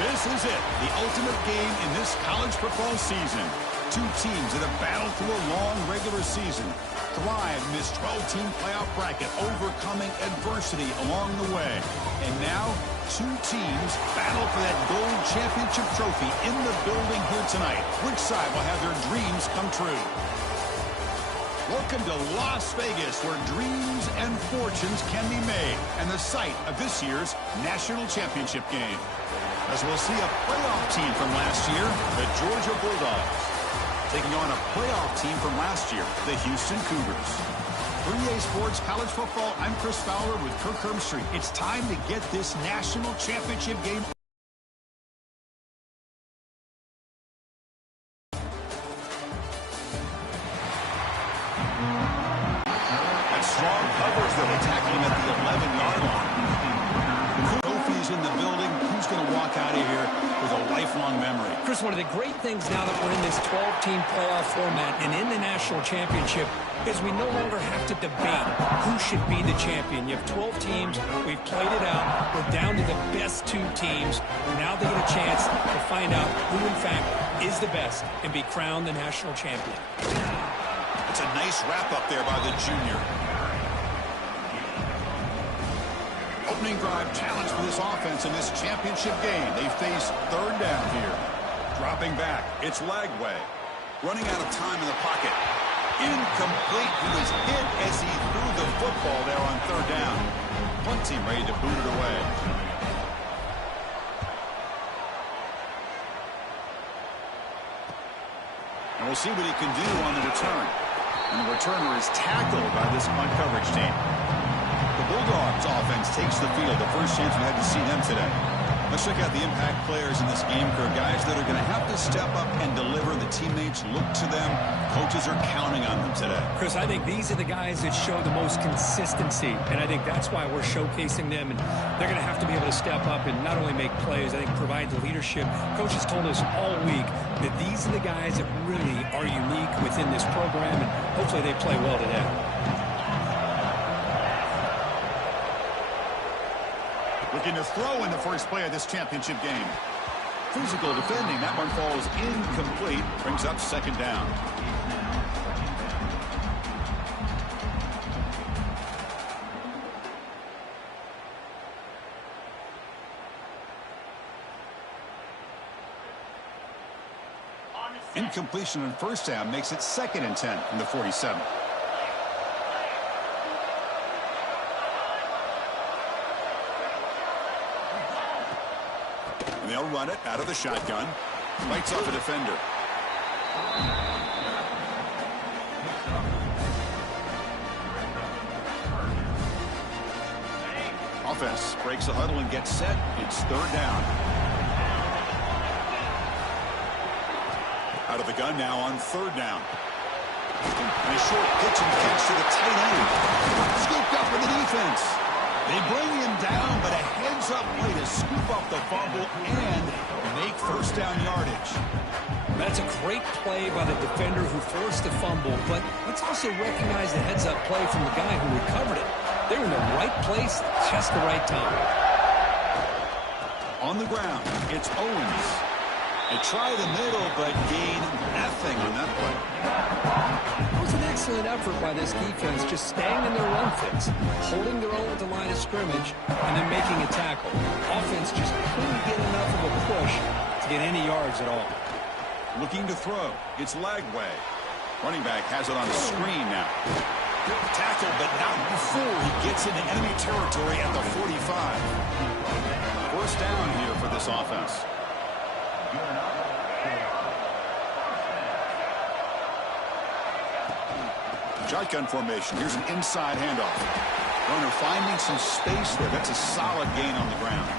This is it, the ultimate game in this college football season. Two teams that have battled through a long regular season, thrived in this 12-team playoff bracket, overcoming adversity along the way. And now, two teams battle for that gold championship trophy in the building here tonight. Which side will have their dreams come true? Welcome to Las Vegas, where dreams and fortunes can be made, and the site of this year's national championship game. As we'll see a playoff team from last year, the Georgia Bulldogs, taking on a playoff team from last year, the Houston Cougars. 3A Sports College Football, I'm Chris Fowler with Kirk Hermstreet. It's time to get this national championship game. That strong covers that will tackle him at the 11-yard line. The trophy's in the building. Who's going to walk out of here with a lifelong memory? Chris, one of the great things now that we're in this 12-team playoff format and in the national championship is we no longer have to debate who should be the champion. You have 12 teams. We've played it out. We're down to the best two teams. Now they get a chance to find out who, in fact, is the best and be crowned the national champion. It's a nice wrap-up there by the junior. Opening drive challenge for this offense in this championship game. They face third down here. Dropping back, it's Lagway. Running out of time in the pocket. Incomplete. He was hit as he threw the football there on third down. Punt team ready to boot it away. And we'll see what he can do on the return. And the returner is tackled by this punt coverage team. The Bulldogs offense takes the field. The first chance we had to see them today. Let's check out the impact players in this game, Kirk. Guys that are going to have to step up and deliver. The teammates look to them. Coaches are counting on them today. Chris, I think these are the guys that show the most consistency, and I think that's why we're showcasing them. And they're going to have to be able to step up and not only make plays, I think provide the leadership. Coaches told us all week that these are the guys that really are unique within this program, and hopefully they play well today. Looking to throw in the first play of this championship game. Physical defending. That one falls incomplete. Brings up second down. Incompletion in first down makes it 2nd and 10 from the 47. They'll run it out of the shotgun. Bites off a defender. Offense breaks the huddle and gets set. It's third down. Out of the gun now on third down. And a short pitch and catch to the tight end. Scooped up with the defense. They bring him down, but a heads-up play to scoop up the fumble and make first down yardage. That's a great play by the defender who forced the fumble, but let's also recognize the heads-up play from the guy who recovered it. They were in the right place, just the right time. On the ground, it's Owens. They try the middle, but gain nothing on that play. It was an excellent effort by this defense, just staying in their run fix, holding their own at the line of scrimmage, and then making a tackle. Offense just couldn't get enough of a push to get any yards at all. Looking to throw. It's Lagway. Running back has it on the screen now. Tackle, but not before he gets into enemy territory at the 45. First down here for this offense. Shotgun formation. Here's an inside handoff. Runner finding some space there. That's a solid gain on the ground.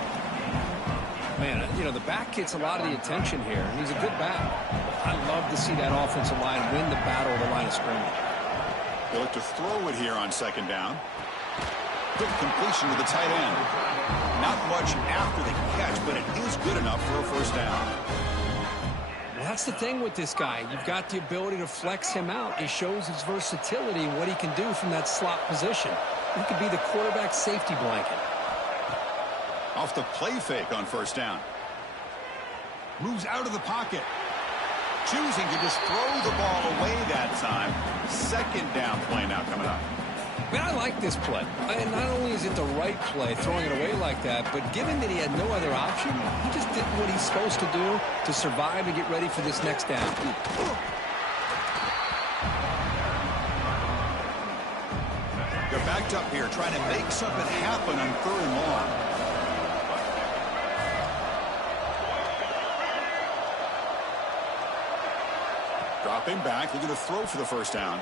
Man, you know, the back gets a lot of the attention here, and he's a good back. I love to see that offensive line win the battle of the line of scrimmage. They look to throw it here on second down. Quick completion to the tight end. Not much after the catch, but it is good enough for a first down. Well, that's the thing with this guy. You've got the ability to flex him out. He shows his versatility and what he can do from that slot position. He could be the quarterback safety blanket. Off the play fake on first down. Moves out of the pocket. Choosing to just throw the ball away that time. Second down play now coming up. I mean, I like this play. And not only is it the right play, throwing it away like that, but given that he had no other option, he just did what he's supposed to do to survive and get ready for this next down. They're backed up here, trying to make something happen on third and long. Dropping back, looking to throw for the first down.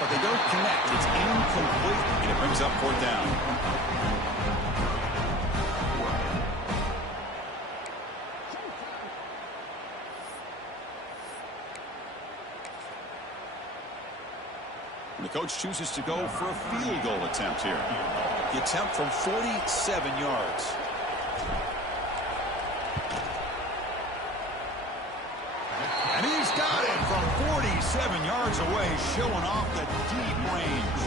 But they don't connect. It's incomplete, and it brings up fourth down. And the coach chooses to go for a field goal attempt here. The attempt from 47 yards. And he's got it from 47 yards away, showing off the deep range.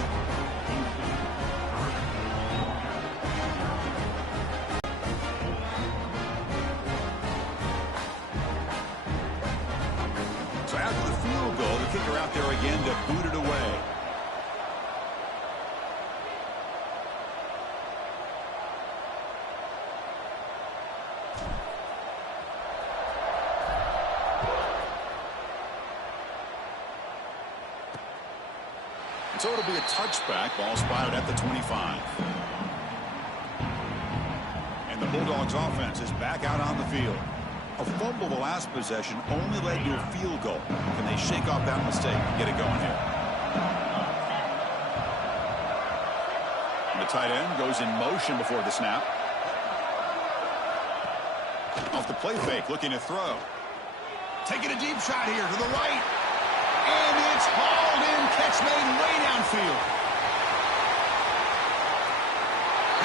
So after the field goal, the kicker out there again to boot it away. So it'll be a touchback. Ball spotted at the 25. And the Bulldogs offense is back out on the field. A fumble the last possession only led to a field goal. Can they shake off that mistake and get it going here? And the tight end goes in motion before the snap. Off the play fake, looking to throw. Taking a deep shot here to the right. And it's hauled in, catch made way downfield.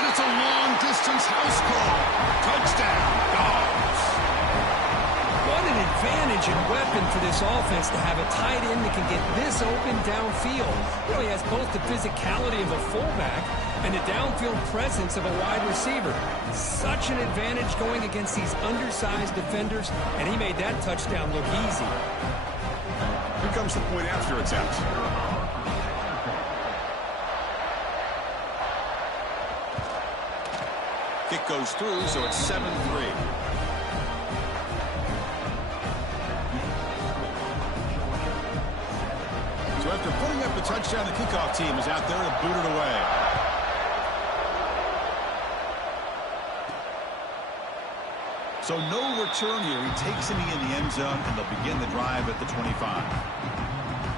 And it's a long-distance house call. Touchdown, Dogs. What an advantage and weapon for this offense to have a tight end that can get this open downfield. You know, he has both the physicality of a fullback and the downfield presence of a wide receiver. Such an advantage going against these undersized defenders, and he made that touchdown look easy. Here comes the point after attempt. Kick goes through, so it's 7-3. So after putting up the touchdown, the kickoff team is out there to boot it away. So no return here. He takes it in the end zone, and they'll begin the drive at the 25.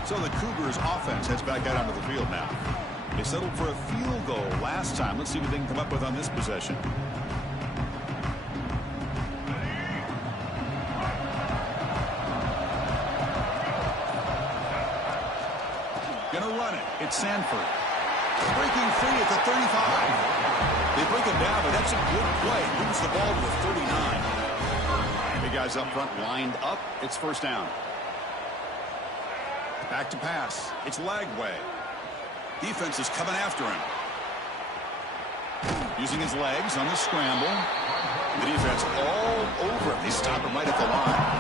So the Cougars offense heads back out onto the field now. They settled for a field goal last time. Let's see what they can come up with on this possession. Gonna run it. It's Sanford. Breaking free at the 35. They break him down, but that's a good play. Moves the ball to the 39. The guys up front lined up. It's first down. Back to pass. It's Lagway. Defense is coming after him. Using his legs on the scramble. The defense all over him. They stop him right at the line.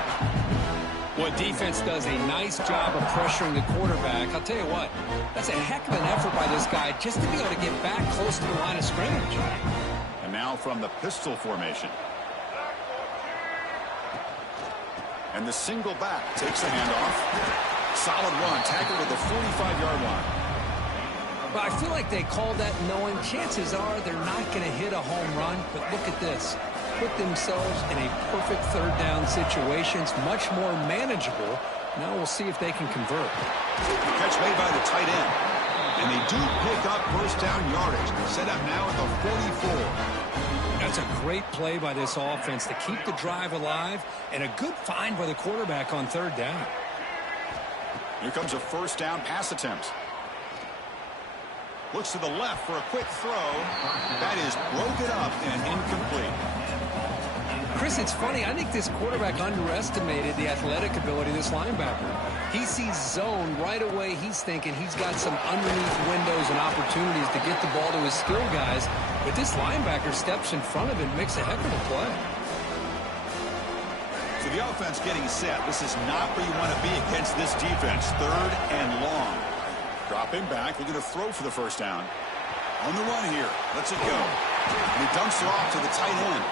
Well, defense does a nice job of pressuring the quarterback. I'll tell you what, that's a heck of an effort by this guy just to be able to get back close to the line of scrimmage. And now from the pistol formation. And the single back takes the handoff. Solid run, tackled at the 45-yard line. But I feel like they called that knowing chances are they're not going to hit a home run. But look at this. Put themselves in a perfect third down situation. It's much more manageable. Now we'll see if they can convert. Catch made by the tight end. And they do pick up first down yardage. Set up now at the 44. That's a great play by this offense to keep the drive alive, and a good find by the quarterback on third down. Here comes a first down pass attempt. Looks to the left for a quick throw. That is broken up and incomplete. Chris, it's funny. I think this quarterback underestimated the athletic ability of this linebacker. He sees zone right away. He's thinking he's got some underneath windows and opportunities to get the ball to his skill guys. But this linebacker steps in front of him, makes a heck of a play. So the offense getting set. This is not where you want to be against this defense. Third and long. Dropping back, looking to throw for the first down. On the run here, lets it go. And he dumps it off to the tight end.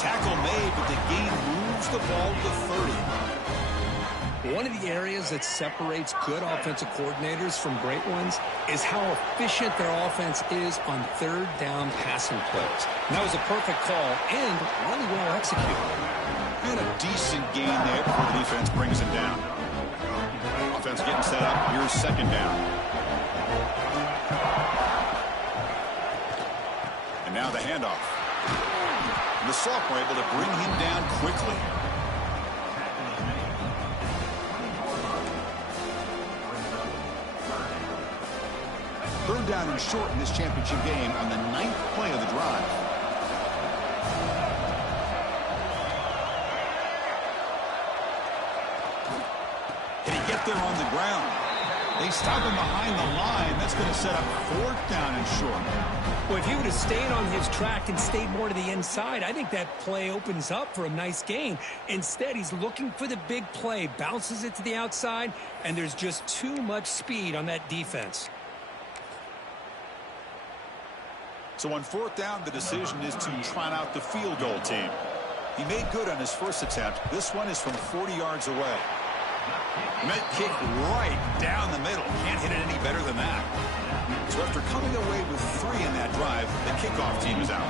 Tackle made, but the gain moves the ball to the 30. One of the areas that separates good offensive coordinators from great ones is how efficient their offense is on third down passing plays. And that was a perfect call and really well executed. And a decent gain there before the defense brings him down. Offense getting set up. Here's second down. And now the handoff. And the sophomore able to bring him down quickly. Third down and short in this championship game on the 9th play of the drive. Can he get there on the ground? They stop him behind the line. That's going to set up fourth down and short. Well, if he would have stayed on his track and stayed more to the inside, I think that play opens up for a nice gain. Instead, he's looking for the big play, bounces it to the outside, and there's just too much speed on that defense. So on fourth down, the decision is to trot out the field goal team. He made good on his first attempt. This one is from 40 yards away. Met kick right down the middle. Can't hit it any better than that. So after coming away with 3 in that drive, the kickoff team is out.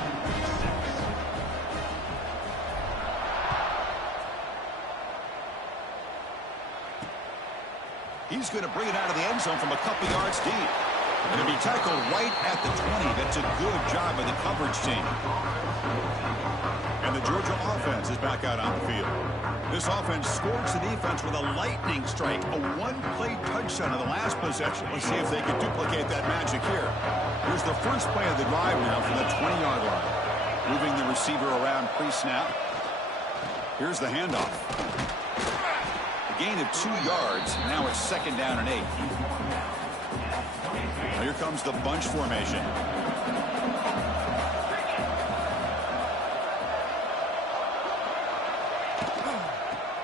He's going to bring it out of the end zone from a couple yards deep. Going to be tackled right at the 20. That's a good job by the coverage team. And the Georgia offense is back out on the field. This offense scores the defense with a lightning strike, a one-play touchdown in the last possession. Let's see if they can duplicate that magic here. Here's the first play of the drive now from the 20-yard line. Moving the receiver around pre-snap. Here's the handoff. A gain of 2 yards. Now it's second down and 8. Now here comes the bunch formation.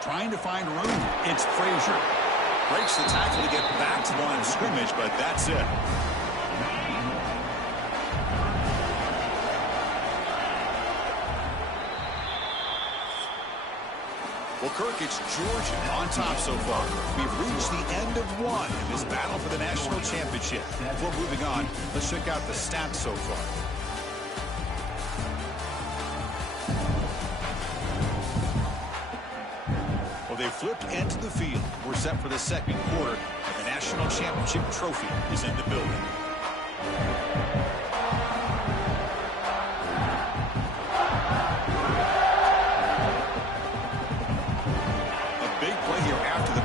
Trying to find room. It's Frazier. Breaks the tackle to get back to the line of scrimmage, but that's it. Well, Kirk, it's Georgia on top so far. We've reached the end of one in this battle for the national championship. Before moving on, let's check out the stats so far. Well, they flipped into the field. We're set for the second quarter, and the national championship trophy is in the building.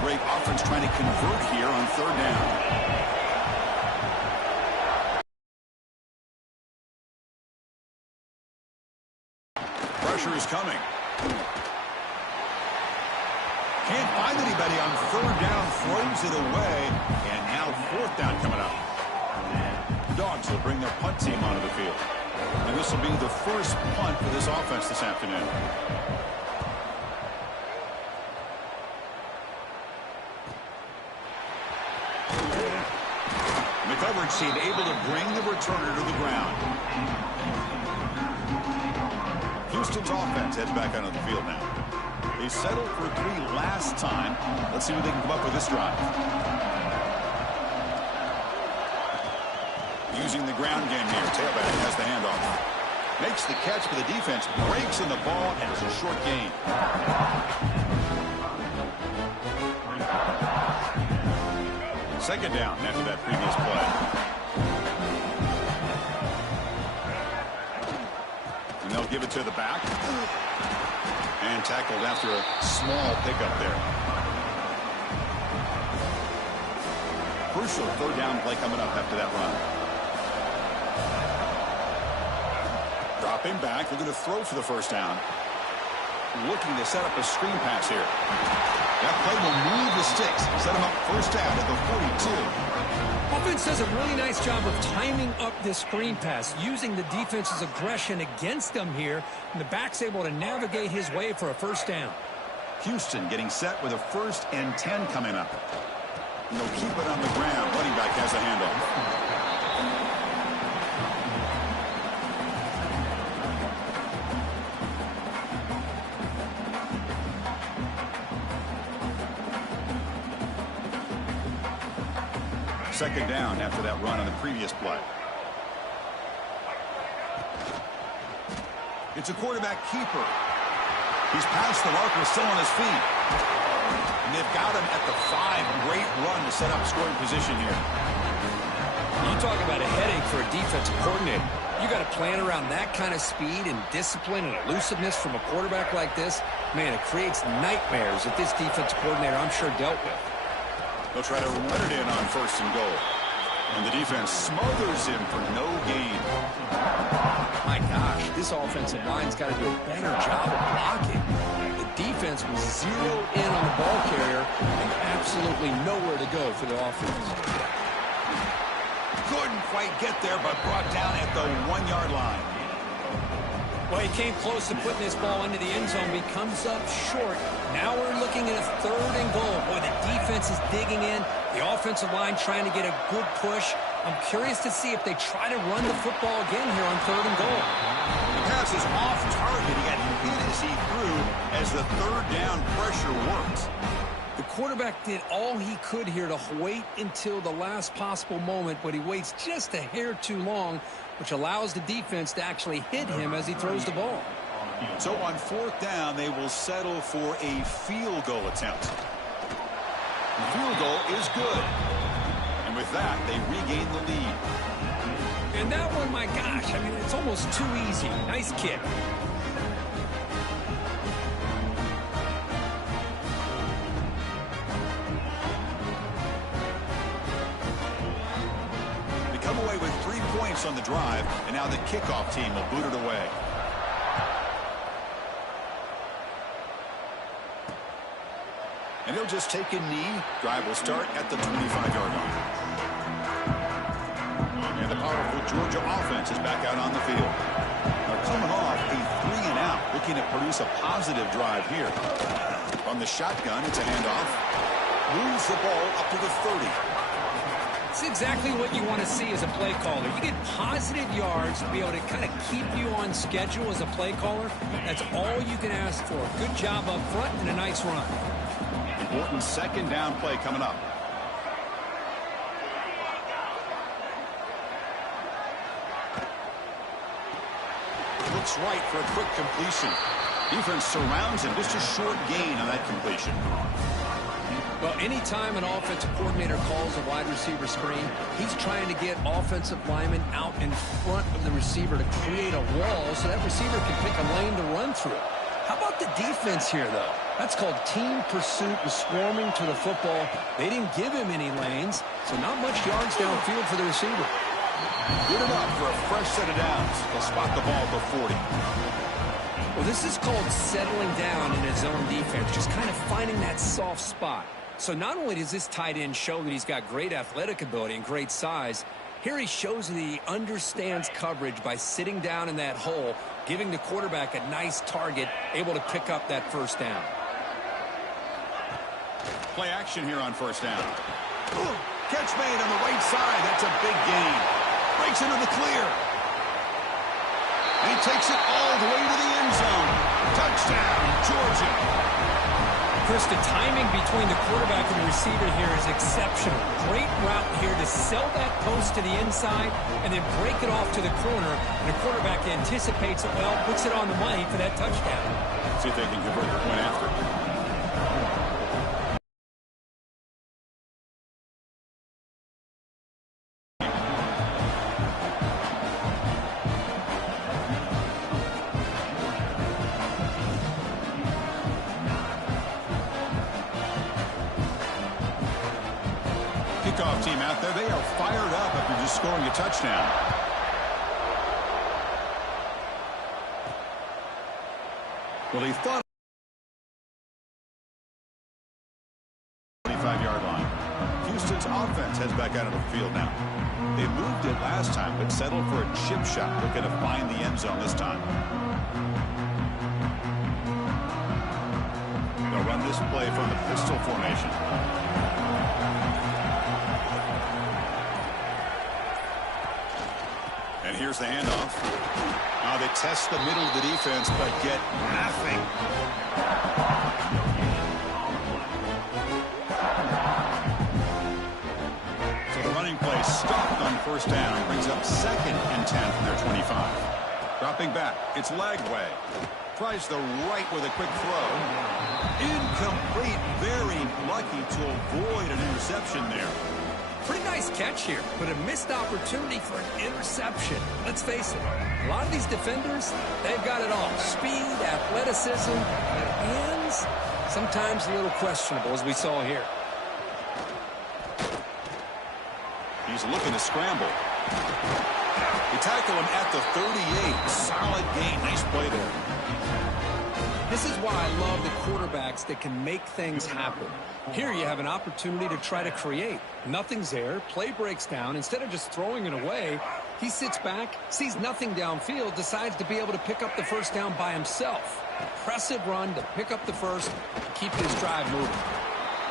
Offense trying to convert here on third down. Pressure is coming. Can't find anybody on third down, throws it away, and now fourth down coming up. Dogs will bring their punt team onto the field. And this will be the first punt for this offense this afternoon. Coverage team able to bring the returner to the ground. Houston's offense heads back onto the field now. They settled for 3 last time. Let's see what they can come up with this drive. Using the ground game here. Tailback has the handoff. Makes the catch for the defense. Breaks in the ball, and it's a short gain. Second down after that previous play. They'll give it to the back. And tackled after a small pickup there. Crucial third down play coming up after that run. Dropping back, looking to throw for the first down. Looking to set up a screen pass here. That play will move the sticks. Set him up first down at the 42. Offense does a really nice job of timing up this screen pass, using the defense's aggression against them here, and the back's able to navigate his way for a first down. Houston getting set with a 1st and 10 coming up. And they'll keep it on the ground. Running back has a handoff. Second down after that run on the previous play. It's a quarterback keeper. He's past the marker, still on his feet. And they've got him at the 5. Great run to set up scoring position here. You talk about a headache for a defensive coordinator. You got to plan around that kind of speed and discipline and elusiveness from a quarterback like this. Man, it creates nightmares that this defensive coordinator, I'm sure, dealt with. They'll try to run it in on 1st and goal. And the defense smothers him for no gain. My gosh, this offensive line's got to do a better job of blocking. The defense was zeroed in on the ball carrier and absolutely nowhere to go for the offense. Couldn't quite get there, but brought down at the 1-yard line. Well, he came close to putting this ball into the end zone, but he comes up short. Now we're looking at a 3rd and goal. Boy, the defense is digging in. The offensive line trying to get a good push. I'm curious to see if they try to run the football again here on 3rd and goal. The pass is off target. He got hit as he threw as the 3rd down pressure works. The quarterback did all he could here to wait until the last possible moment, but he waits just a hair too long, which allows the defense to actually hit him as he throws the ball. So on 4th down, they will settle for a field goal attempt. The field goal is good. And with that, they regain the lead. And that one, my gosh, I mean, it's almost too easy. Nice kick. They come away with 3 points on the drive, and now the kickoff team will boot it away. And he'll just take a knee. Drive will start at the 25-yard line. And the powerful Georgia offense is back out on the field. They're coming off a 3-and-out, looking to produce a positive drive here. From the shotgun, it's a handoff. Moves the ball up to the 30. It's exactly what you want to see as a play caller. You get positive yards to be able to kind of keep you on schedule as a play caller. That's all you can ask for. Good job up front and a nice run. Important 2nd down play coming up. Looks right for a quick completion. Defense surrounds him. Just a short gain on that completion. Well, anytime an offensive coordinator calls a wide receiver screen, he's trying to get offensive linemen out in front of the receiver to create a wall so that receiver can pick a lane to run through. How about the defense here, though? That's called team pursuit and swarming to the football. They didn't give him any lanes, so not much yards downfield for the receiver. Good enough for a fresh set of downs. They'll spot the ball at the 40. Well, this is called settling down in his zone defense, just kind of finding that soft spot. So not only does this tight end show that he's got great athletic ability and great size, here he shows that he understands coverage by sitting down in that hole, giving the quarterback a nice target, able to pick up that first down. Play action here on 1st down. Ooh, catch made on the right side. That's a big gain. Breaks into the clear. And he takes it all the way to the end zone. Touchdown, Georgia. Chris, the timing between the quarterback and the receiver here is exceptional. Great route here to sell that post to the inside and then break it off to the corner. And the quarterback anticipates it well, puts it on the money for that touchdown. See if they can convert the point after. kickoff team out there, they are fired up after just scoring a touchdown. Well, he thought 25-yard line. Houston's offense heads back out of the field now. They moved it last time, but settled for a chip shot, looking to find the end zone this time. They'll run this play from the pistol formation. And here's the handoff. Now they test the middle of the defense, but get nothing. So the running play stopped on first down. Brings up 2nd and 10 from their 25. Dropping back. It's Lagway. Tries the right with a quick throw. Incomplete. Very lucky to avoid an interception there. Pretty nice catch here, but a missed opportunity for an interception. Let's face it, a lot of these defenders, they've got it all. Speed, athleticism, their hands, sometimes a little questionable, as we saw here. He's looking to scramble. They tackle him at the 38. Solid gain. Nice play there. This is why I love the quarterbacks that can make things happen. Here you have an opportunity to try to create. Nothing's there. Play breaks down. Instead of just throwing it away, he sits back, sees nothing downfield, decides to be able to pick up the first down by himself. Impressive run to pick up the first, keep this drive moving.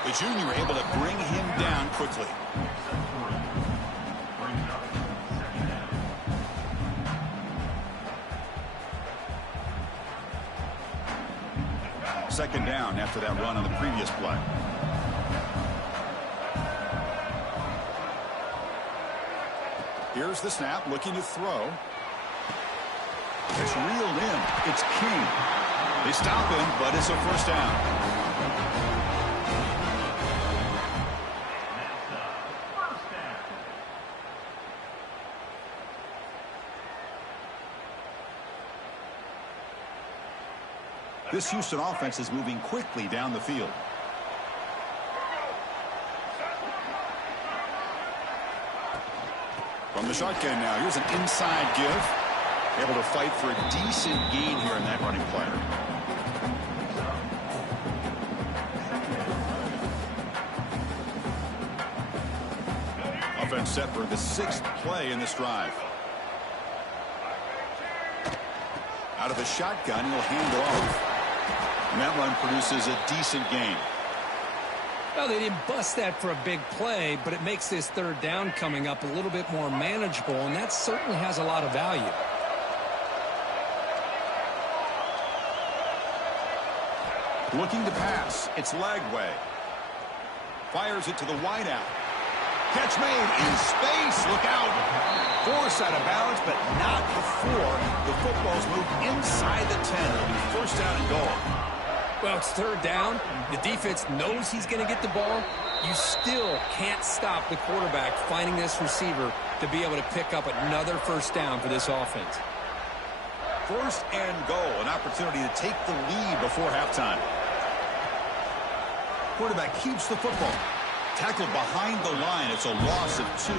The junior able to bring him down quickly. Second down after that run on the previous play. Here's the snap, looking to throw. It's reeled in. It's King. They stop him, but it's a first down. This Houston offense is moving quickly down the field. From the shotgun now, here's an inside give. Able to fight for a decent gain here in that running play. Offense set for the 6th play in this drive. Out of the shotgun, he'll hand it off. And that run produces a decent gain. Well, they didn't bust that for a big play, but it makes this third down coming up a little bit more manageable, and that certainly has a lot of value. Looking to pass. It's Lagway. Fires it to the wideout. Catch made in space. Look out. Forced out of bounds, but not before the football's moved inside the 10. It'll be first down and goal. Well, it's third down. The defense knows he's going to get the ball. You still can't stop the quarterback finding this receiver to be able to pick up another first down for this offense. First and goal, an opportunity to take the lead before halftime. Quarterback keeps the football. Tackled behind the line. It's a loss of 2.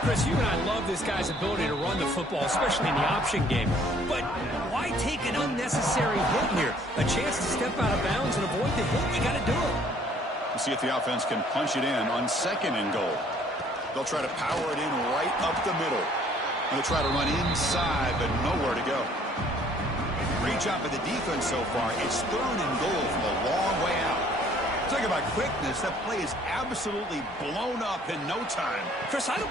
Chris, you and I love this guy's ability to run the football, especially in the option game. But why take an unnecessary hit here? A chance to step out of bounds and avoid the hit. You got to do it. We'll see if the offense can punch it in on second and goal. They'll try to power it in right up the middle. And they'll try to run inside, but nowhere to go. Great job by the defense so far. It's third and goal from a long way out. Talk about quickness. That play is absolutely blown up in no time. Chris, I don't...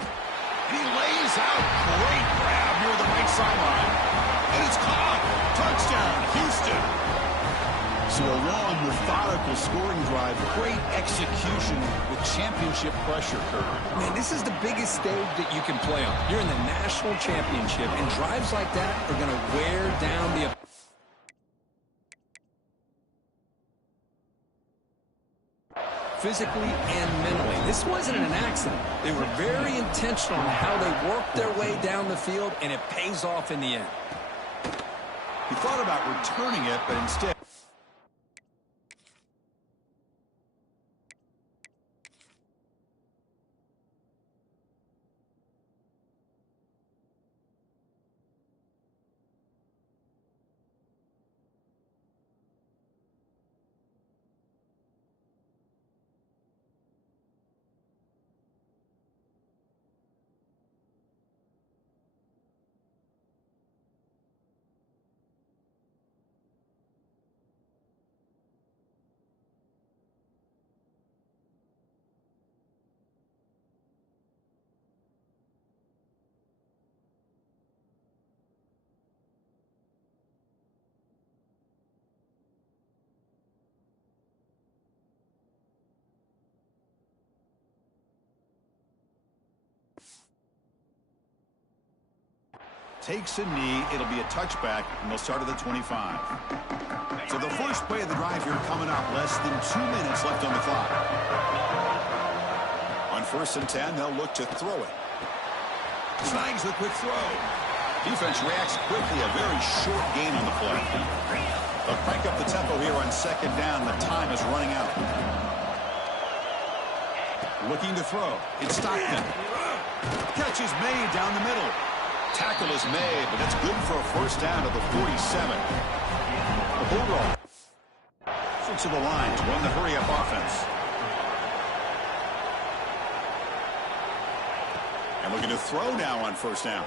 He lays out. Great grab near the right sideline. And it's caught. Touchdown, Houston. So a long, methodical scoring drive. Great execution with championship pressure, Kurt. Man, this is the biggest stage that you can play on. You're in the national championship, and drives like that are going to wear down the... physically and mentally. This wasn't an accident. They were very intentional in how they worked their way down the field, and it pays off in the end. He thought about returning it, but instead... takes a knee. It'll be a touchback, and they'll start at the 25. So the first play of the drive here coming up. Less than 2 minutes left on the clock. On 1st and 10, they'll look to throw it. Snags the quick throw. Defense reacts quickly. A very short gain on the play. They'll crank up the tempo here on 2nd down. The time is running out. Looking to throw. It's Stockton. Catch is made down the middle. Tackle is made, but that's good for a 1st down to the 47. The Bulldog switch to the line to run the hurry-up offense. And looking to throw now on 1st down.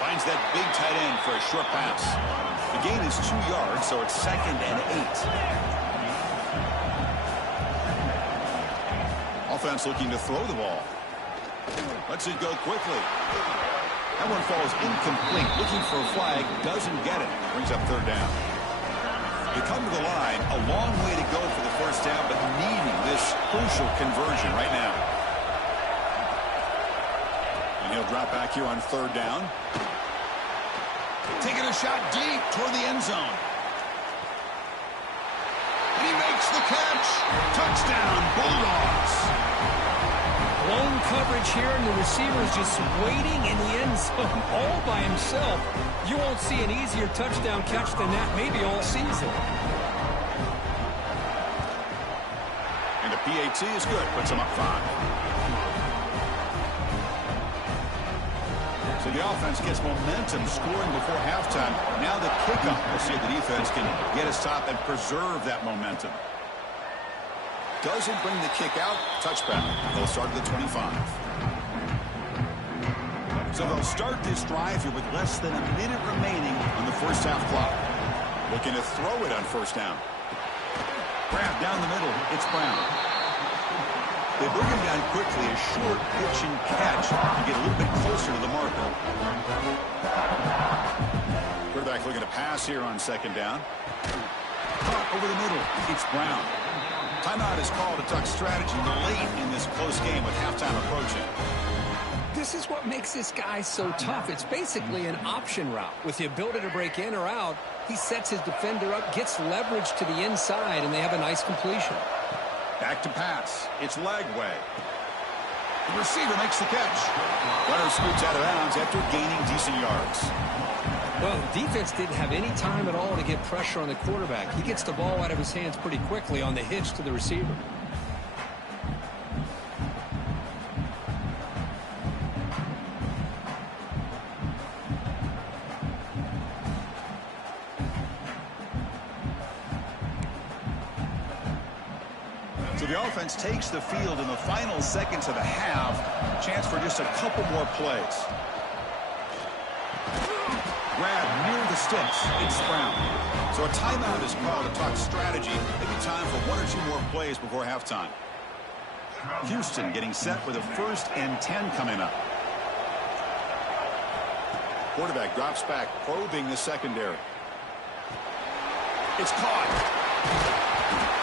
Finds that big tight end for a short pass. The gain is 2 yards, so it's 2nd and 8. Offense looking to throw the ball. Lets it go quickly. That one falls incomplete. Looking for a flag. Doesn't get it. Brings up 3rd down. They come to the line. A long way to go for the 1st down, but needing this crucial conversion right now. And he'll drop back here on 3rd down. Taking a shot deep toward the end zone. And he makes the catch. Touchdown, Bulldogs. Blown coverage here, and the receiver's just waiting in the end zone all by himself. You won't see an easier touchdown catch than that maybe all season. And the PAT is good. Puts him up 5. So the offense gets momentum scoring before halftime. Now the kickoff. We'll see if the defense can get a stop and preserve that momentum. Doesn't bring the kick out. Touchback. They'll start at the 25. So they'll start this drive here with less than a minute remaining on the 1st half clock. Looking to throw it on 1st down. Grab down the middle. It's Brown. They bring him down quickly. A short pitch and catch to get a little bit closer to the marker. Quarterback looking to pass here on 2nd down. Caught over the middle. It's Brown. Timeout is called to talk strategy late in this close game with halftime approaching. This is what makes this guy so tough. It's basically an option route. With the ability to break in or out, he sets his defender up, gets leverage to the inside, and they have a nice completion. Back to pass. It's Lagway. The receiver makes the catch. Runner scoots out of bounds after gaining decent yards. Well, the defense didn't have any time at all to get pressure on the quarterback. He gets the ball out of his hands pretty quickly on the hitch to the receiver. So the offense takes the field in the final seconds of the half. Chance for just a couple more plays. Grab near the sticks. It's Brown. So a timeout is called to talk strategy. Maybe time for 1 or 2 more plays before halftime. Houston getting set with a 1st and 10 coming up. Quarterback drops back, probing the secondary. It's caught.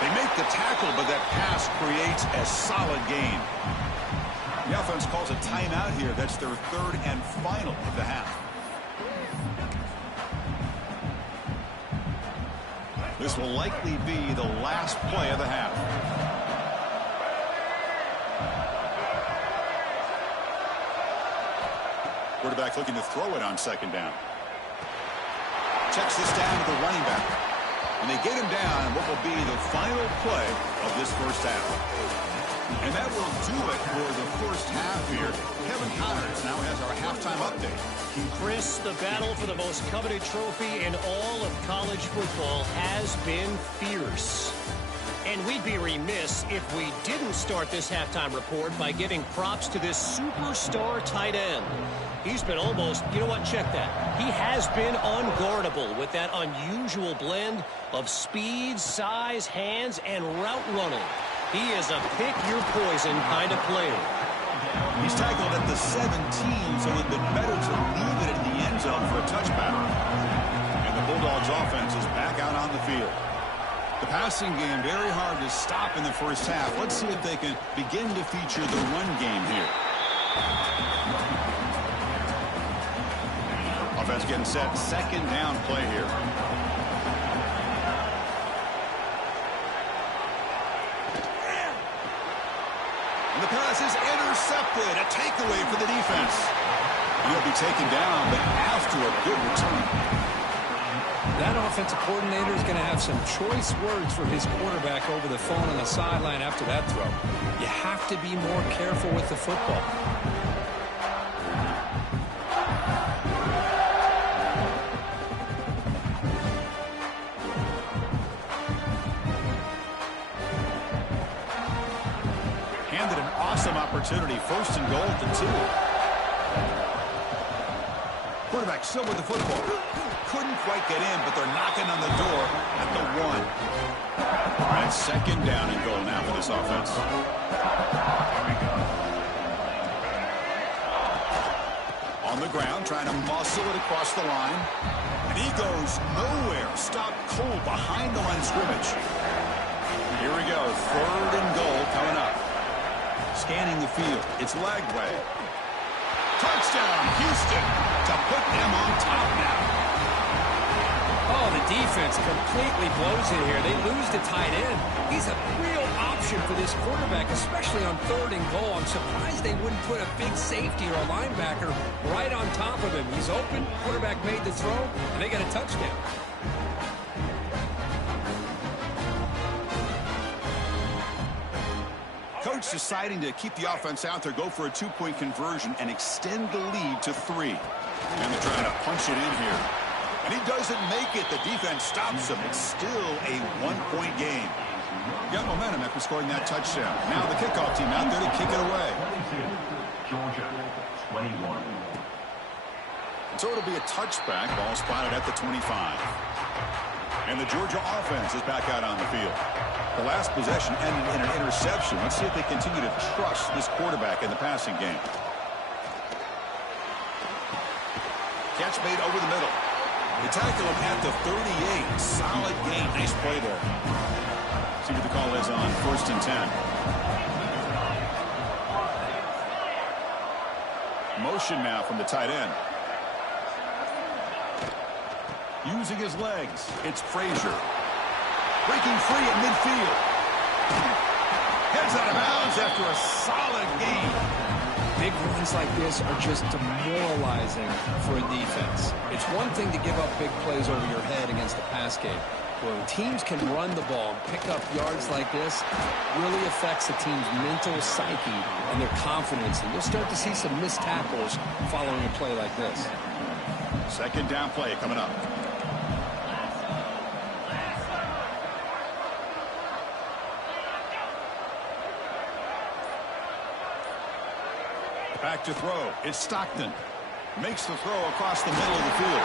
They make the tackle, but that pass creates a solid gain. The offense calls a timeout here. That's their 3rd and final of the half. This will likely be the last play of the half. Quarterback looking to throw it on 2nd down. Checks this down to the running back. And they get him down what will be the final play of this 1st half. And that will do it for the 1st half here. Kevin Connors now has our halftime update. Chris, the battle for the most coveted trophy in all of college football has been fierce. And we'd be remiss if we didn't start this halftime report by giving props to this superstar tight end. He's been almost, you know what, check that. He has been unguardable with that unusual blend of speed, size, hands, and route running. He is a pick-your-poison kind of player. He's tackled at the 17, so it would have been better to leave it in the end zone for a touchback. And the Bulldogs offense is back out on the field. The passing game very hard to stop in the 1st half. Let's see if they can begin to feature the run game here. Offense getting set. Second down play here. And the pass is intercepted. A takeaway for the defense. He'll be taken down, but after a good return. That offensive coordinator is going to have some choice words for his quarterback over the phone on the sideline after that throw. You have to be more careful with the football. Handed an awesome opportunity. First and goal at the 2. Quarterback still with the football. Couldn't quite get in, but they're knocking on the door at the 1. All right, second down and goal now for this offense. On the ground, trying to muscle it across the line. And he goes nowhere. Stopped cold behind the line of scrimmage. Here we go. Third and goal coming up. Scanning the field. It's leg way. Touchdown, Houston, to put them on top now. Oh, the defense completely blows it here. They lose the tight end. He's a real option for this quarterback, especially on third and goal. I'm surprised they wouldn't put a big safety or a linebacker right on top of him. He's open, quarterback made the throw, and they got a touchdown. Coach deciding to keep the offense out there, go for a 2-point conversion, and extend the lead to 3. And they're trying to punch it in here. And he doesn't make it. The defense stops him. It's still a 1-point game. Got momentum after scoring that touchdown. Now the kickoff team out there to kick it away. Georgia, 21. So it'll be a touchback. Ball spotted at the 25. And the Georgia offense is back out on the field. The last possession ended in an interception. Let's see if they continue to trust this quarterback in the passing game. Catch made over the middle. They tackle him at the 38. Solid gain. Nice play there. See what the call is on 1st and 10. Motion now from the tight end. Using his legs. It's Frazier. Breaking free at midfield. Heads out of bounds after a solid gain. Big runs like this are just demoralizing for a defense. It's one thing to give up big plays over your head against the pass game. When teams can run the ball and pick up yards like this, it really affects the team's mental psyche and their confidence. And you'll start to see some missed tackles following a play like this. Second down play coming up. Back to throw. It's Stockton. Makes the throw across the middle of the field.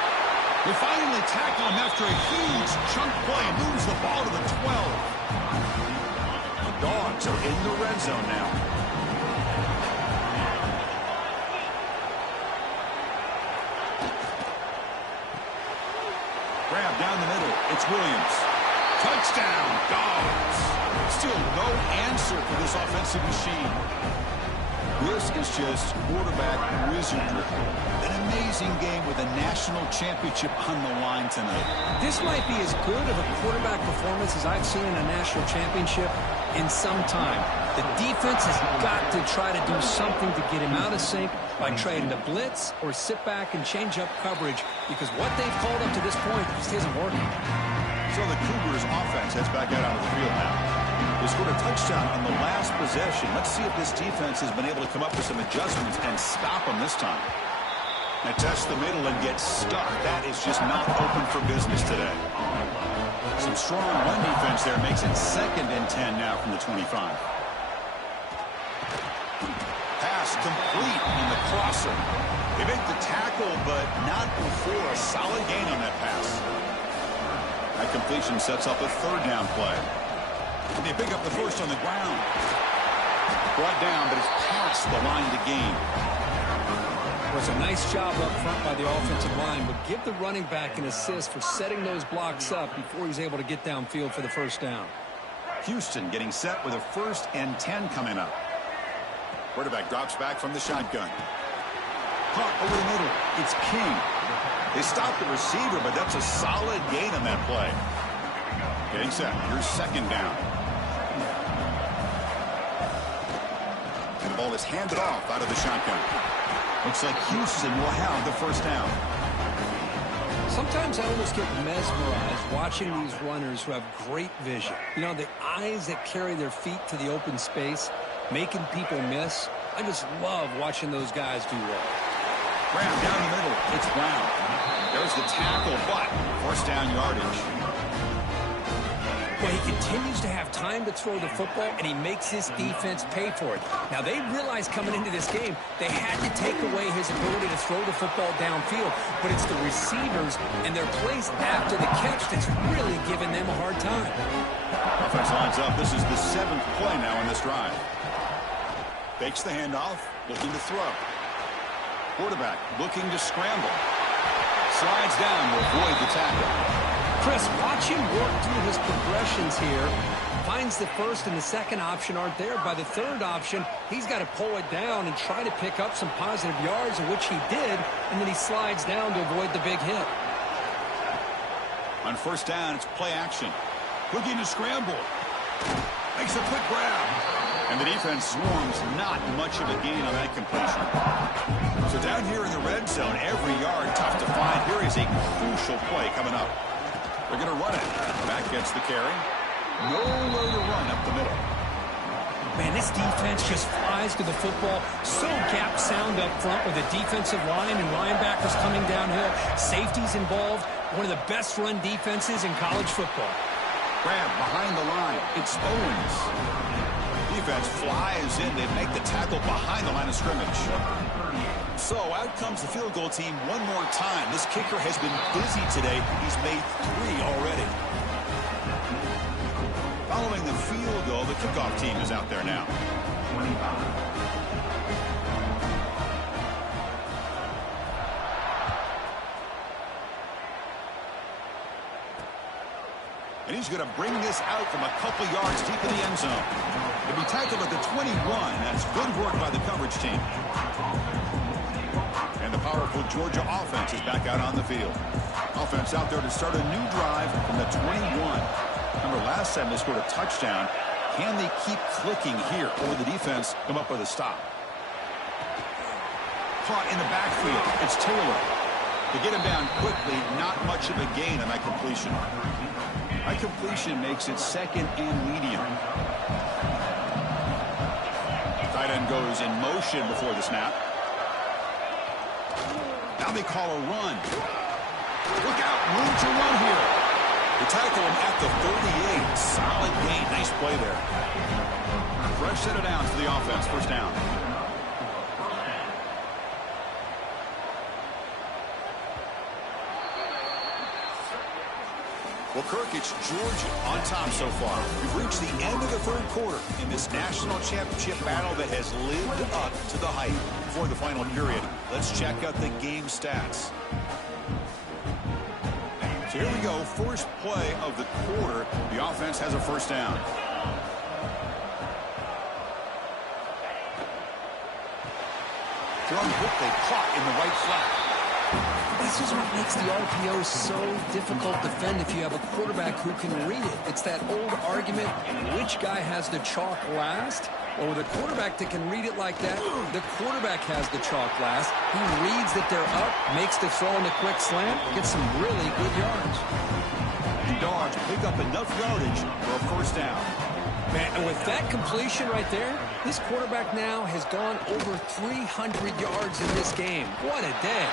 They finally tackle him after a huge chunk play and moves the ball to the 12. The Dogs are in the red zone now. Grab down the middle. It's Williams. Touchdown, Dogs. Still no answer for this offensive machine. This is just quarterback wizardry. An amazing game with a national championship on the line tonight. This might be as good of a quarterback performance as I've seen in a national championship in some time. The defense has got to try to do something to get him out of sync by trying to blitz or sit back and change up coverage, because what they've called up to this point just isn't working. So the Cougars offense heads back out onto the field now. They scored a touchdown on the last possession. Let's see if this defense has been able to come up with some adjustments and stop them this time. They test the middle and get stuck. That is just not open for business today. Some strong run defense there makes it 2nd and 10 now from the 25. Pass complete on the crosser. They make the tackle, but not before a solid gain on that pass. That completion sets up a 3rd down play. They pick up the first on the ground. Brought down, but it's past the line to gain. It was a nice job up front by the offensive line, but give the running back an assist for setting those blocks up before he's able to get downfield for the first down. Houston getting set with a 1st and 10 coming up. Quarterback drops back from the shotgun. Caught over the middle. It's King. They stopped the receiver, but that's a solid gain on that play. Getting set. Here's second down. And the ball is handed off out of the shotgun. Looks like Houston will have the first down. Sometimes I almost get mesmerized watching these runners who have great vision. You know, the eyes that carry their feet to the open space, making people miss. I just love watching those guys do well. Graham down the middle. It's Brown. There's the tackle, but first down yardage. Well, he continues to have time to throw the football, and he makes his defense pay for it. Now, they realized coming into this game they had to take away his ability to throw the football downfield, but it's the receivers and their plays after the catch that's really giving them a hard time. Offense lines up. This is the 7th play now in this drive. Fakes the handoff, looking to throw. Quarterback looking to scramble. Slides down to avoid the tackle. Chris, watch him work through his progressions here. Finds the first and the second option aren't there. By the third option, he's got to pull it down and try to pick up some positive yards, of which he did, and then he slides down to avoid the big hit. On first down, it's play action. Looking to scramble. Makes a quick grab. And the defense swarms, not much of a gain on that completion. So down here in the red zone, every yard tough to find. Here is a crucial play coming up. They're going to run it. Back gets the carry. Nowhere to run up the middle. Man, this defense just flies to the football. So gap sound up front with the defensive line and linebackers coming downhill. Safeties involved. One of the best run defenses in college football. Grab behind the line. It's Owens. Defense flies in. They make the tackle behind the line of scrimmage. So out comes the field goal team one more time. This kicker has been busy today. He's made 3 already. Following the field goal, the kickoff team is out there now. 25. And he's going to bring this out from a couple yards deep in the end zone. He'll be tackled at the 21. That's good work by the coverage team. And the powerful Georgia offense is back out on the field. Offense out there to start a new drive from the 21. Remember, last time they scored a touchdown. Can they keep clicking here, or will the defense come up with a stop? Caught in the backfield. It's Taylor. To get him down quickly, not much of a gain on that completion. That completion makes it second and medium. Tight end goes in motion before the snap. Now they call a run. Look out, room to run here. They tackle him at the 38. Solid gain, nice play there. Fresh set of downs for the offense, first down. Well, Kirk, it's Georgia on top so far. We've reached the end of the third quarter in this national championship battle that has lived up to the hype for the final period. Let's check out the game stats. So here we go, first play of the quarter. The offense has a first down. Thrown quickly, caught in the right flat. This is what makes the RPO so difficult to defend if you have a quarterback who can read it. It's that old argument, which guy has the chalk last? Well, with a quarterback that can read it like that, the quarterback has the chalk last. He reads that they're up, makes the throw in the quick slant, gets some really good yards. And Dodge pick up enough yardage for a first down. Man, and with that completion right there, this quarterback now has gone over 300 yards in this game. What a day.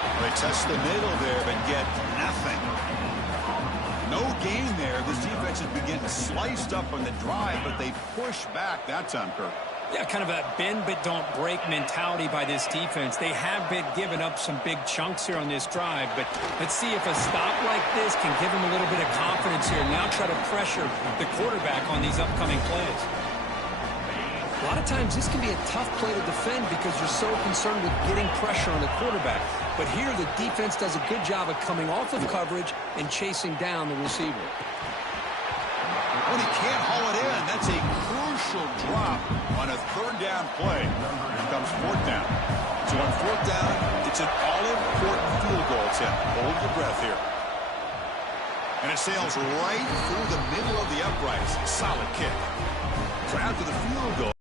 They test the middle there, but get nothing. No gain there. This defense has been getting sliced up on the drive, but they push back that time, Kirk. Yeah, kind of a bend but don't break mentality by this defense. They have been giving up some big chunks here on this drive, but let's see if a stop like this can give them a little bit of confidence here. Now try to pressure the quarterback on these upcoming plays. A lot of times this can be a tough play to defend because you're so concerned with getting pressure on the quarterback. But here the defense does a good job of coming off of coverage and chasing down the receiver. When he can't haul it in, that's a crucial drop On a third down play, here comes fourth down. So on fourth down, it's an all-important field goal attempt. Hold your breath here. And it sails right through the middle of the uprights. Solid kick. So after the field goal,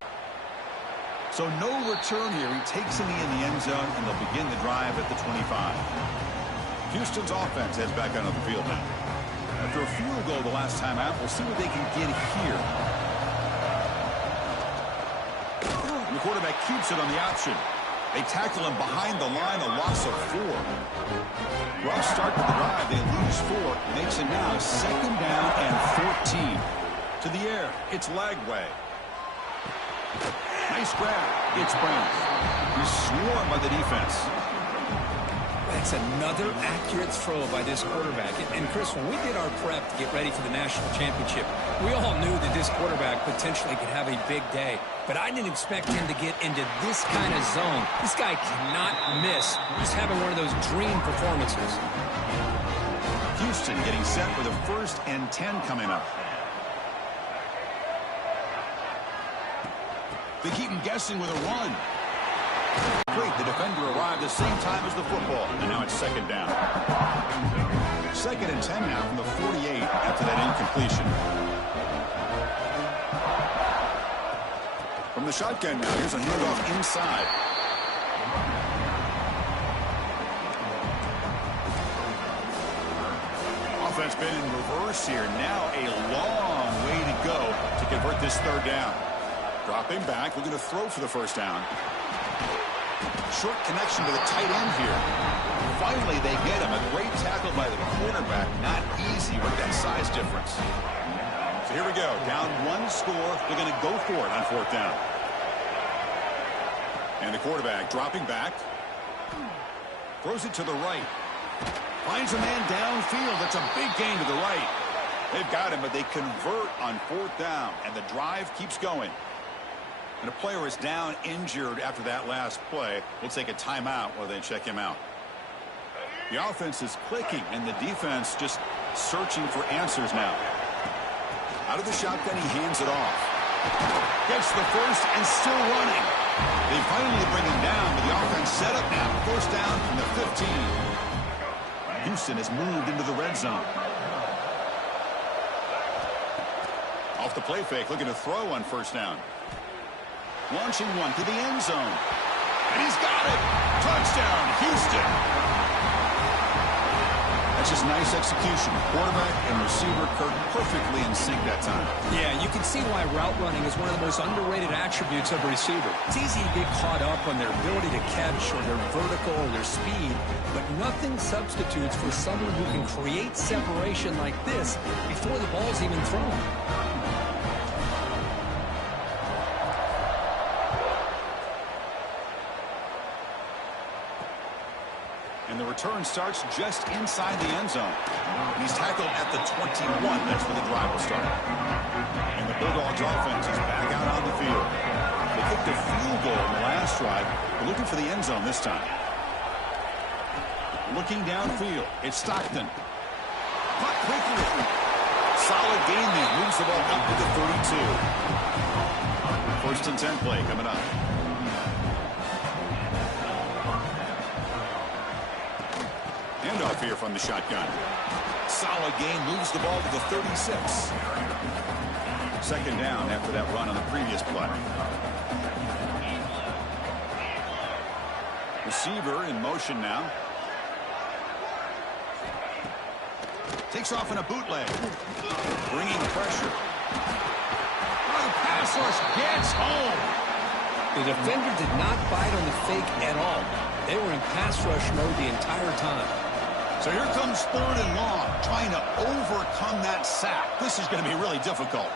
so no return here. He takes it in the end zone, and they'll begin the drive at the 25. Houston's offense heads back onto the field now. After a field goal the last time out, we'll see what they can get here. And the quarterback keeps it on the option. They tackle him behind the line, a loss of 4. Rough start to the drive. They lose 4. Makes it now 2nd down and 14. To the air. It's Lagway. Nice grab. It's Brown. He's swarmed by the defense. That's another accurate throw by this quarterback. And Chris, when we did our prep to get ready for the national championship, we all knew that this quarterback potentially could have a big day. But I didn't expect him to get into this kind of zone. This guy cannot miss. Just having one of those dream performances. Houston getting set for the 1st and 10 coming up. They keep him guessing with a run. Great, the defender arrived the same time as the football, and now it's 2nd down. 2nd and 10 now from the 48 after that incompletion. From the shotgun now, here's a handoff inside. Offense been in reverse here. Now a long way to go to convert this 3rd down. Dropping back, looking to throw for the 1st down. Short connection to the tight end here. Finally, they get him. A great tackle by the quarterback. Not easy with that size difference. So here we go. Down 1 score. They're going to go for it on 4th down. And the quarterback dropping back. Throws it to the right. Finds a man downfield. That's a big gain to the right. They've got him, but they convert on 4th down. And the drive keeps going. And a player is down injured after that last play. We'll take a timeout while they check him out. The offense is clicking, and the defense just searching for answers now. Out of the shotgun, he hands it off. Gets the 1st and still running. They finally bring him down, but the offense set up now. 1st down from the 15. Houston has moved into the red zone. Off the play fake, looking to throw on 1st down. Launching one to the end zone. And he's got it. Touchdown, Houston. That's just nice execution. Quarterback and receiver Kirk perfectly in sync that time. Yeah, you can see why route running is one of the most underrated attributes of a receiver. It's easy to get caught up on their ability to catch or their vertical or their speed, but nothing substitutes for someone who can create separation like this before the ball's even thrown. And the return starts just inside the end zone. And he's tackled at the 21. That's where the drive will start. And the Bulldogs offense is back out on the field. They kicked a field goal in the last drive. They're looking for the end zone this time. Looking downfield. It's Stockton. Puck quickly. Solid game there. Moves the ball up to the 32. 1st and 10 play coming up. Handoff here from the shotgun. Solid game, moves the ball to the 36. 2nd down after that run on the previous play. Receiver in motion now. Takes off in a bootleg. Bringing pressure. Oh, the pass rush gets home. The defender did not bite on the fake at all. They were in pass rush mode the entire time. So here comes 3rd and long, trying to overcome that sack. This is going to be really difficult.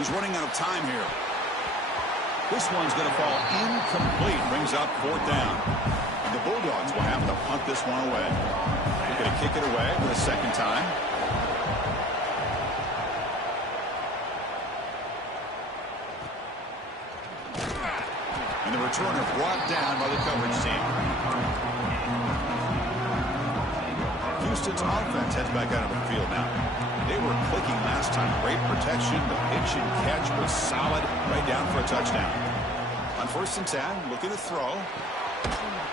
He's running out of time here. This one's going to fall incomplete. Brings up 4th down. And the Bulldogs will have to punt this one away. They're going to kick it away for the 2nd time. And the returner brought down by the coverage team. Houston's offense heads back out of the field now. They were clicking last time. Great protection. The pitch and catch was solid. Right down for a touchdown. On 1st and 10, looking to throw.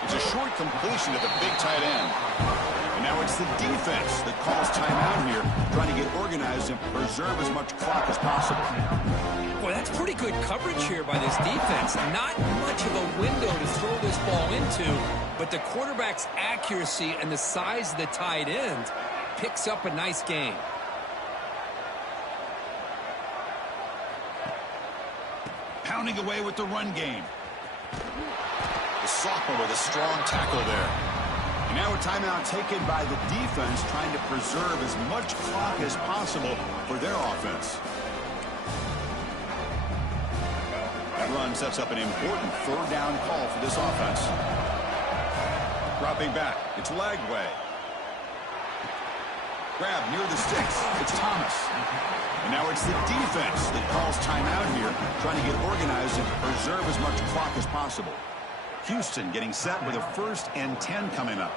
It's a short completion to the big tight end. And now it's the defense that calls timeout here, trying to get organized and preserve as much clock as possible. Boy, that's pretty good coverage here by this defense. Not much of a window to throw this ball into, but the quarterback's accuracy and the size of the tight end picks up a nice gain. Pounding away with the run game. The sophomore with a strong tackle there. And now a timeout taken by the defense, trying to preserve as much clock as possible for their offense. That run sets up an important 3rd down call for this offense. Dropping back, it's Lagway. Grab near the sticks, it's Thomas. And now it's the defense that calls timeout here, trying to get organized and preserve as much clock as possible. Houston getting set with a 1st and 10 coming up.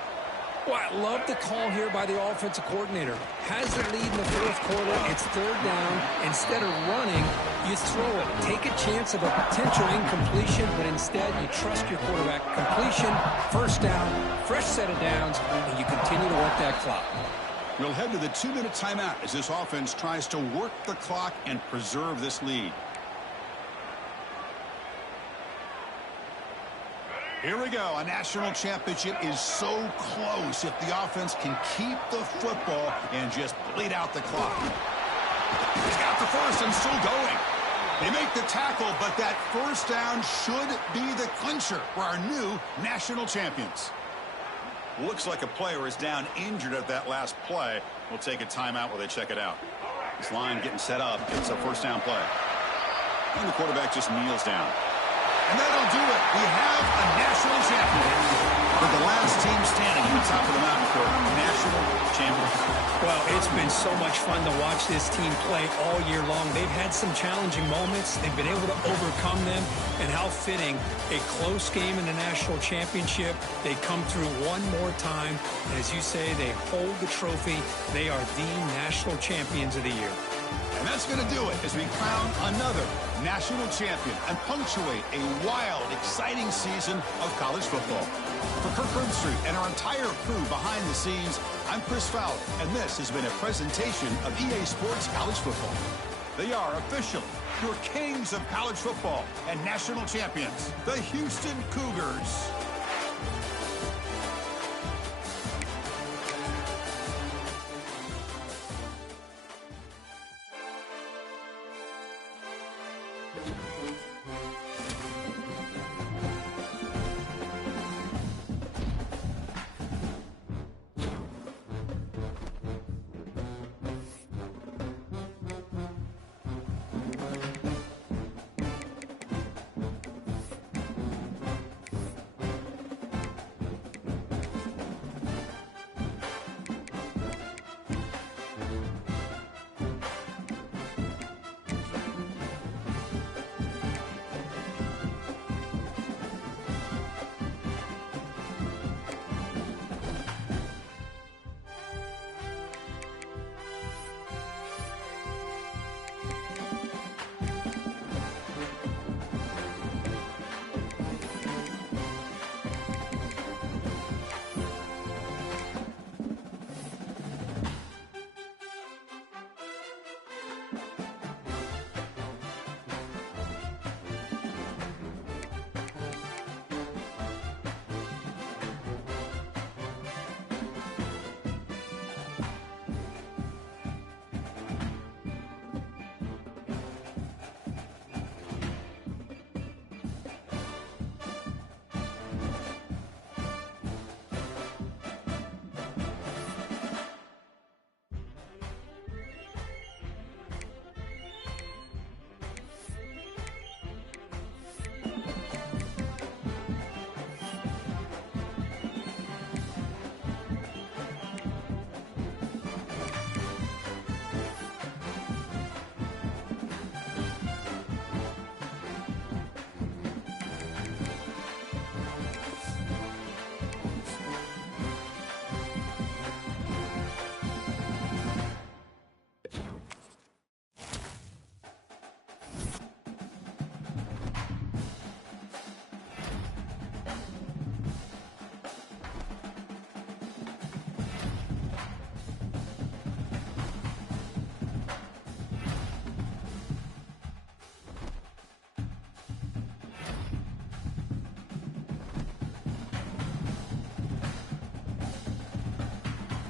Well, I love the call here by the offensive coordinator. Has the lead in the 4th quarter. It's 3rd down. Instead of running, you throw it. Take a chance of a potential incompletion, but instead you trust your quarterback. Completion, 1st down, fresh set of downs, and you continue to work that clock. We'll head to the 2-minute timeout as this offense tries to work the clock and preserve this lead. Here we go. A national championship is so close if the offense can keep the football and just bleed out the clock. He's got the first and still going. They make the tackle, but that 1st down should be the clincher for our new national champions. Looks like a player is down injured at that last play. We'll take a timeout while they check it out. This line getting set up. It's a 1st down play. And the quarterback just kneels down. And that'll do it. We have a national champion. But the last team standing at the top of the mountain for national champions. Well, it's been so much fun to watch this team play all year long. They've had some challenging moments. They've been able to overcome them. And how fitting, a close game in the national championship. They come through one more time. And as you say, they hold the trophy. They are the national champions of the year. And that's going to do it as we crown another national champion and punctuate a wild, exciting season of college football. For Kirk Herbstreit and our entire crew behind the scenes, I'm Chris Fowler, and this has been a presentation of EA Sports College Football. They are officially your kings of college football and national champions, the Houston Cougars.